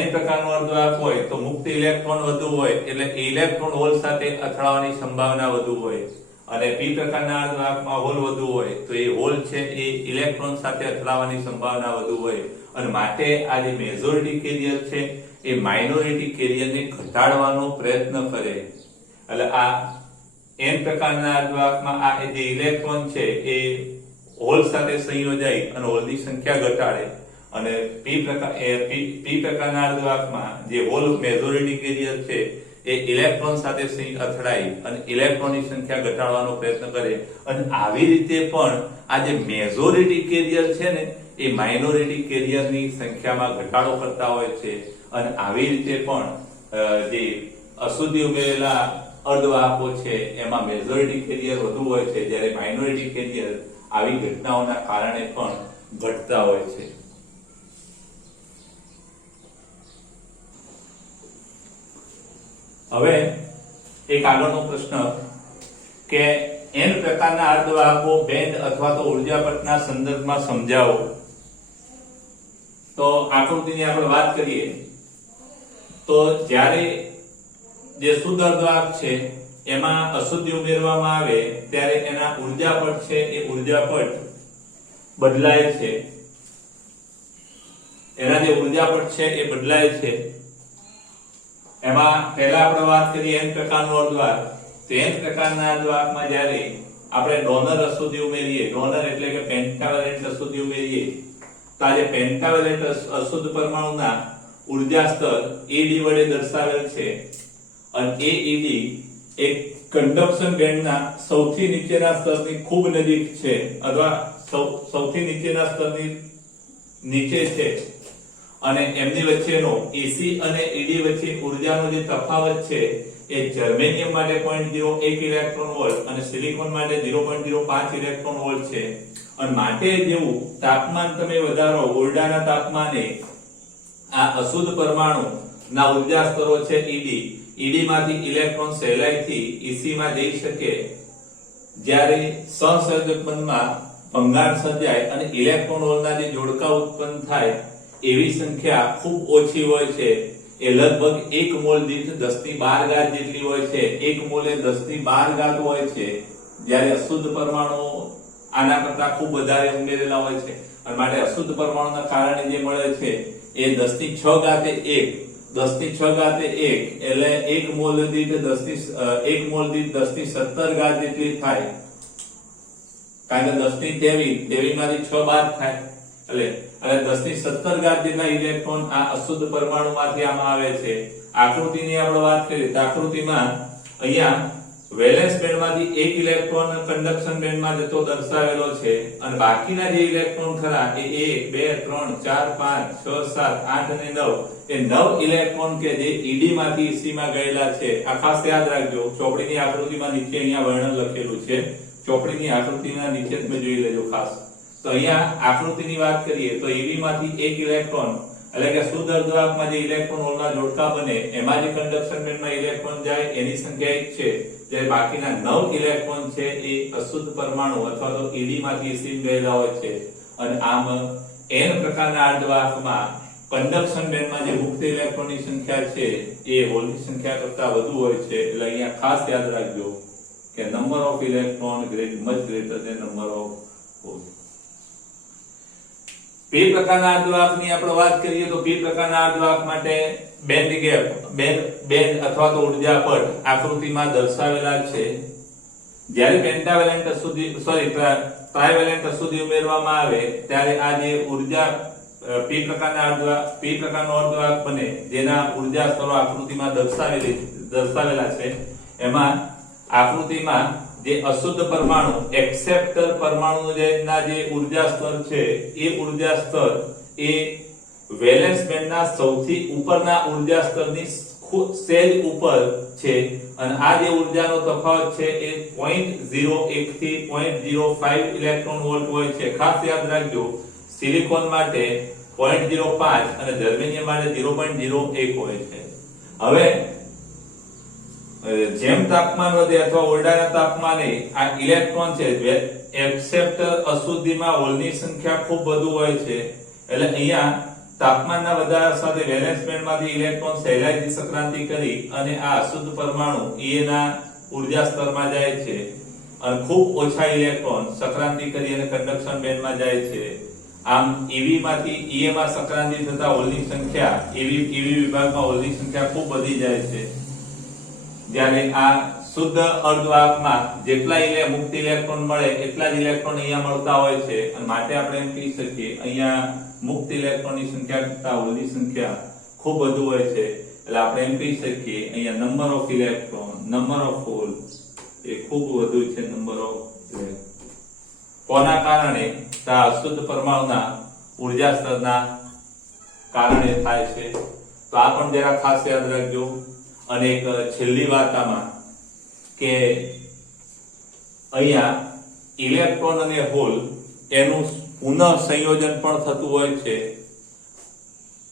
N પ્રકારનો અર્ધવાહક હોય તો મુક્ત ઇલેક્ટ્રોન વધુ હોય, એટલે ઇલેક્ટ્રોન હોલ સાથે અથડાવાની સંભાવના વધુ હોય. અને P પ્રકારના અર્ધવાહકમાં હોલ વધુ હોય તો એ હોલ છે એ ઇલેક્ટ્રોન સાથે અથડાવાની સંભાવના વધુ હોય. અને માટે આ જે મેજોરિટી કેરિયર છે એ માઇનોરિટી કેરિયરને ઘટાડવાનો પ્રયત્ન કરે. એટલે આ N પ્રકારના અર્ધવાહકમાં આ જે ઇલેક્ટ્રોન છે એ હોલ સાથે સંયોજાઈ અને હોલની સંખ્યા ઘટાડે. અને P પ્રકારના અર્ધવાહકમાં જે હોલ મેજોરિટી કેરિયર છે એ ઇલેક્ટ્રોન સાથે અથડાઈ અને ઇલેક્ટ્રોનની સંખ્યા ઘટાડવાનો પ્રયત્ન કરે. અને આવી રીતે પણ આ જે મેજોરિટી કેરિયર છે ને એ માઇનોરિટી કેરિયરની સંખ્યામાં ઘટાડો કરતા હોય છે. અને આવી રીતે પણ જે અશુદ્ધિ ઉમેરેલા અર્ધવાહકો છે એમાં મેજોરિટી કેરિયર વધુ હોય છે, જ્યારે માઇનોરિટી કેરિયર આવી ઘટનાઓના કારણે પણ ઘટતા હોય છે. હવે એક આગળનો પ્રશ્ન કે N પ્રકારના અર્ધવાહકો બેન્ડ અથવા તો ઉર્જા પટના સંદર્ભમાં સમજાવો. તો આકૃતિની આપણે વાત કરીએ તો જ્યારે જે શુદ્ધ અર્ધવાહક છે એમાં અશુદ્ધિ ઉમેરવામાં આવે ત્યારે એના ઉર્જા પટ છે એ ઉર્જા પટ બદલાય છે. એના જે ઉર્જા પટ છે એ બદલાય છે. એમાં પહેલા આપણે વાત કરીએ N પ્રકારનો અર્ધવાહક. તો N પ્રકારના અર્ધવાહકમાં જ્યારે આપણે ડોનર અશુદ્ધિ ઉમેરીએ, ડોનર એટલે કે પેન્ટાવેલેન્ટ અશુદ્ધિ ઉમેરીએ, તો આ જે પેન્ટાવેલેન્ટ અશુદ્ધ પરમાણુના ઉર્જા સ્તર ED વડે દર્શાવેલ છે. અને ED એક કન્ડક્શન બેન્ડના સૌથી નીચેના સ્તરની ખૂબ નજીક છે અથવા સૌથી નીચેના સ્તરની નીચે છે. અને એમની વચ્ચેનો EC અને ED વચ્ચે ઉર્જાનો જે તફાવત છે એ જર્મેનિયમ માટે 0.01 ઇલેક્ટ્રોન વોલ્ટ અને સિલિકોન માટે 0.05 ઇલેક્ટ્રોન વોલ્ટ છે. અને માટે જેવું તાપમાન તમે વધારો, ઓરડાના તાપમાને આ અશુદ્ધ પરમાણુ ના ઉર્જા સ્તરો છે ED માંથી ઇલેક્ટ્રોન સહેલાઈથી EC માં જઈ શકે. જ્યારે સહસંયોજક બંધમાં ભંગાણ સર્જાય અને ઇલેક્ટ્રોન હોલના જે જોડકા ઉત્પન્ન થાય એવી સંખ્યા ખૂબ ઓછી હોય છે. એ લગભગ 1 મોલ દીઠ 1012 જેટલી હોય છે. 1 મોલ એ 1012 હોય છે, જ્યારે અશુદ્ધ પરમાણુ આના કરતા ખૂબ વધારે ઉમેરેલા હોય છે. અને માટે અશુદ્ધ પરમાણુના કારણે જે મળે છે એ 10⁶ 10⁶ એટલે 1 મોલ દીઠ 1017 જેટલી થાય. કારણ કે 1023 માંથી 6 બાદ થાય એટલે 1017 જેટલા ઇલેક્ટ્રોન આ અશુદ્ધ પરમાણુમાંથી આમાં આવે છે. આકૃતિની આપણે વાત કરીએ તો આકૃતિમાં અહીંયા વેલેન્સ બેન્ડમાંથી એક ઇલેક્ટ્રોન કંડક્શન બેન્ડમાં જતો દર્શાવેલો છે અને બાકીના જે ઇલેક્ટ્રોન ખરા એ 1 2 3 4 5 6 7 8 અને 9 એ 9 ઇલેક્ટ્રોન કે જે ઈડી માંથી ઈસી માં ગયેલા છે આ ખાસ યાદ રાખજો ચોપડીની આકૃતિમાં નીચે અહીંયા વર્ણન લખેલું છે ચોપડીની આકૃતિના નીચે તમે જોઈ લેજો ખાસ તો અહીંયા આકૃતિની વાત કરીએ તો ઈડી માંથી એક ઇલેક્ટ્રોન એટલે કે શુદ્ધ અર્ધવાહકમાં જે ઇલેક્ટ્રોન હોલના જોડકા બને એમાં જે કંડક્શન બેન્ડમાં ઇલેક્ટ્રોન જાય એની સંખ્યા 1 છે જ્યારે બાકીના 9 ઇલેક્ટ્રોન છે એ અશુદ્ધ પરમાણુ અથવા તો ઈડી માંથી ઈસી ગયેલા હોય છે અને આમ n પ્રકારના અર્ધવાહકમાં કંડક્શન બેન્ડમાં જે મુક્ત ઇલેક્ટ્રોનની સંખ્યા છે એ હોલની સંખ્યા કરતા વધુ હોય છે એટલે અહીંયા ખાસ યાદ રાખજો કે number of electron much greater than number of hole p પ્રકારના અર્ધવાહકની આપણે વાત કરીએ તો p પ્રકારના અર્ધવાહક માટે બેન્ડ ગેપ બેન્ડ અથવા તો ઊર્જા પટ આકૃતિમાં દર્શાવેલા છે જ્યારે પેન્ટાવેલેન્ટ ટ્રાઇવેલેન્ટ અશુદ્ધિ ઉમેરવામાં આવે ત્યારે આ જે ઊર્જા p પ્રકારનો અર્ધવાહક બને જેના ઊર્જા સ્તરો આકૃતિમાં દર્શાવેલા છે એમાં આકૃતિમાં જે અશુદ્ધ પરમાણુ એક્સેપ્ટર પરમાણુ ના જે ઊર્જા સ્તર છે એ ઊર્જા સ્તર એ વેલેન્સ બેન્ડના સૌથી ઉપરના ઊર્જા સ્તરની સહેજ ઉપર છે અને આ જે ઊર્જાનો તફાવત છે એ 0.01 થી 0.05 ઇલેક્ટ્રોન વોલ્ટ હોય છે ખાસ યાદ રાખજો સિલિકોન માટે 0.05 અને જર્મેનિયમ માટે 0.01 હોય છે હવે જેમ તાપમાન વધે અથવા ઓરડાના તાપમાને આ ઇલેક્ટ્રોન છે એક્સેપ્ટર અશુદ્ધિમાં હોલની સંખ્યા ખૂબ વધુ હોય છે એટલે અહીંયા તાપમાનના વધારા સાથે વેલેન્સ બેન્ડમાંથી ઇલેક્ટ્રોન સહેલાઈથી સક્રાંતિ કરી અને આ અશુદ્ધ પરમાણુ એના ઊર્જા સ્તરમાં જાય છે અને ખૂબ ઓછા ઇલેક્ટ્રોન સક્રાંતિ કરી અને કંડક્શન બેન્ડમાં જાય છે આમ ઈવી માંથી ઈએ માં સક્રાંતિ થતા હોલની સંખ્યા ઈવી વિભાગમાં હોલની સંખ્યા ખૂબ વધી જાય છે જ્યારે આ શુદ્ધ અર્ધવાહકમાં જેટલા મુક્ત ઇલેક્ટ્રોન મળે એટલા જ ઇલેક્ટ્રોન અહીંયા મળતા હોય છે અને માટે આપણે એમ કહી શકીએ અહીંયા મુક્ત ઇલેક્ટ્રોનની સંખ્યા કરતા હોલની સંખ્યા ખૂબ વધુ હોય છે એટલે આપણે એમ કહી શકીએ અહીંયા number of electron number of hole એ ખૂબ વધુ છે નંબર ઓફ કોના કારણે આ અશુદ્ધ પરમાણુના ઊર્જા સ્તરના કારણે થાય છે તો આ પણ જરા ખાસ યાદ રાખજો અને એક છેલ્લી વાત આમાં કે અહીંયા ઇલેક્ટ્રોન અને હોલ એનું પુનઃ સંયોજન પણ થતું હોય છે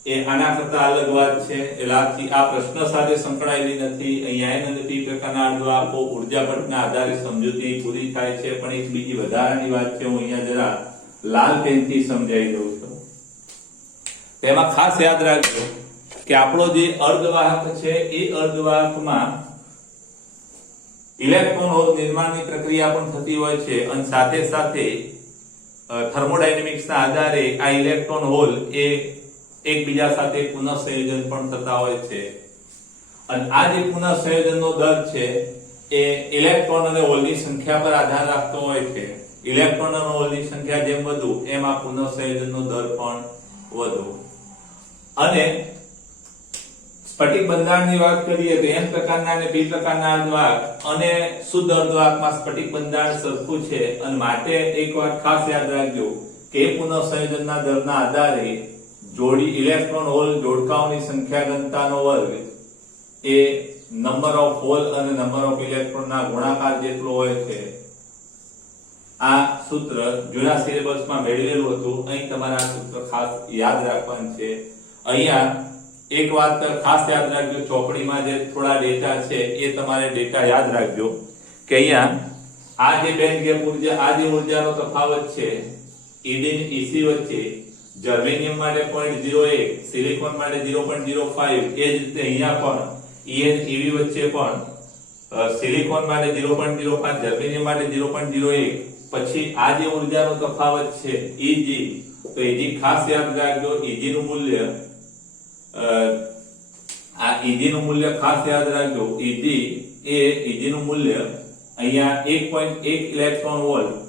એ આના કરતા અલગ વાત છે એટલે આ પ્રશ્ન સાથે સંકળાયેલી નથી અહીંયા n અને p પ્રકારના અર્ધવાહકો ઊર્જા પટના આધારે સમજૂતી પૂરી થાય છે પણ એક બીજી વધારાની વાત છે હું અહીંયા જરા લાલ પેનથી સમજાવી દઉં છું તેમાં ખાસ યાદ રાખજો કે આપણો જે અર્ધવાહક છે એ અર્ધવાહકમાં ઇલેક્ટ્રોન હોલ નિર્માણની પ્રક્રિયા પણ થતી હોય છે અને સાથે સાથે થર્મોડાયનેમિક્સના આધારે આ ઇલેક્ટ્રોન હોલ એ એકબીજા સાથે પુનઃ સંયોજન પણ થતા હોય છે અને આ જે પુનઃ સંયોજનનો દર છે એ ઇલેક્ટ્રોન અને હોલની સંખ્યા પર આધાર રાખતો હોય છે ઇલેક્ટ્રોન અને હોલની સંખ્યા જેમ વધુ એમ આ પુનઃ સંયોજનનો દર પણ વધુ અને સ્ફટિક બંધારણની વાત કરીએ તો n પ્રકારના અને p પ્રકારના અર્ધવાહક અને શુદ્ધ અર્ધવાહકમાં સ્ફટિક બંધારણ સરખું છે અને માટે એક વાત ખાસ યાદ રાખજો કે પુનઃ સંયોજનના દરના આધારે જોડી ઇલેક્ટ્રોન હોલ જોડકાઓની સંખ્યા ઘનતાનો વર્ગ એ નંબર ઓફ હોલ અને નંબર ઓફ ઇલેક્ટ્રોનના ગુણાકાર જેટલો હોય છે આ સૂત્ર જૂના સિલેબસમાં મેળવેલું હતું અહીં તમારે આ સૂત્ર ખાસ યાદ રાખવાનું છે અહીંયા એક વાત ખાસ યાદ રાખજો ચોપડીમાં જે થોડા ડેટા છે એ તમારે ડેટા યાદ રાખજો કે અહીંયા આ જે બેન્ડ ગેપ ઊર્જા આ જે ઊર્જાનો તફાવત છે ઈડી અને ઈસી વચ્ચે જર્મેનિયમ માટે 0.01 સિલિકોન માટે 0.05 એ જ રીતે અહીંયા પણ ઈ અને ઈવી વચ્ચે પણ સિલિકોન માટે 0.05 જર્મેનિયમ માટે 0.01 પછી આ જે ઊર્જાનો તફાવત છે ઈજી તો ઈજી ખાસ યાદ રાખજો ઈજી નું મૂલ્ય આ ઈજી નું મૂલ્ય ખાસ યાદ રાખજો ઈજી નું મૂલ્ય અહીંયા 1.1 ઇલેક્ટ્રોન વોલ્ટ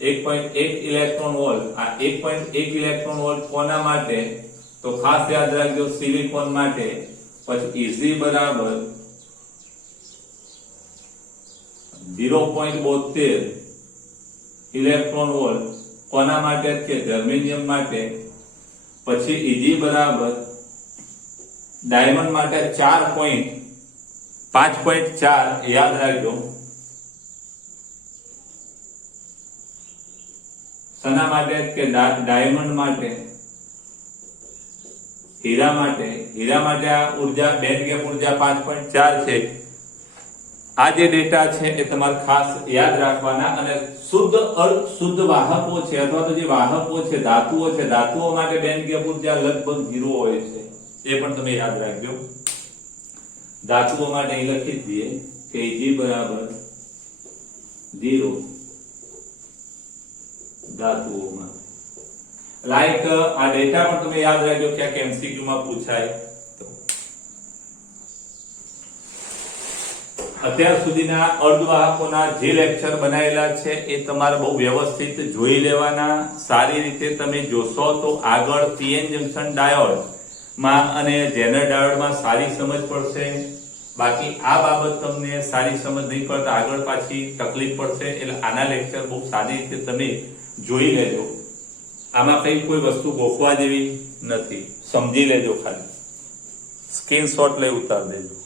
1.1 ઇલેક્ટ્રોન વોલ્ટ આ 1.1 ઇલેક્ટ્રોન વોલ્ટ કોના માટે તો ખાસ યાદ રાખજો સિલિકોન માટે પછી Eg બરાબર 0.72 ઇલેક્ટ્રોન વોલ્ટ કોના માટે છે? જર્મેનિયમ માટે. પછી Eg બરાબર ડાયમંડ માટે 5.4 યાદ રાખજો. શના માટે? કે ડાયમંડ માટે, હીરા માટે. હીરા માટે આ ઉર્જા બેન્ડ ગેપ ઉર્જા 5.4 છે. આ જે ડેટા છે એ તમારે ખાસ યાદ રાખવાના. અને શુદ્ધ વાહકો છે અથવા તો જે વાહકો છે, ધાતુઓ છે, ધાતુઓ માટે બેન્ડ ગેપ ઉર્જા લગભગ 0 હોય છે. એ પણ તમે યાદ રાખજો. ધાતુઓ માટે અહીં લખી દઈએ કે Eg બરાબર 0 ધાતુઓમાં. લાઈક આ ડેટા પણ તમે યાદ રાખજો, ક્યાંક MCQ માં પૂછાય તો. અત્યાર સુધીના અર્ધવાહકોના જે લેક્ચર બનાવેલા છે એ તમારે બહુ વ્યવસ્થિત જોઈ લેવાના. સારી રીતે તમે જોશો તો આગળ PN જંકશન ડાયોડ માં અને જેનર ડાયોડમાં સારી સમજ પડશે. બાકી આ બાબત તમને સારી સમજ નહીં પડતા આગળ પાછી તકલીફ પડશે. એટલે આના લેક્ચર બહુ સારી રીતે તમે જોઈ લેજો. આમાં કઈ કોઈ વસ્તુ ગોખવા જેવી નથી, સમજી લેજો. ખાલી સ્ક્રીનશોટ લઈ ઉતાર દેજો.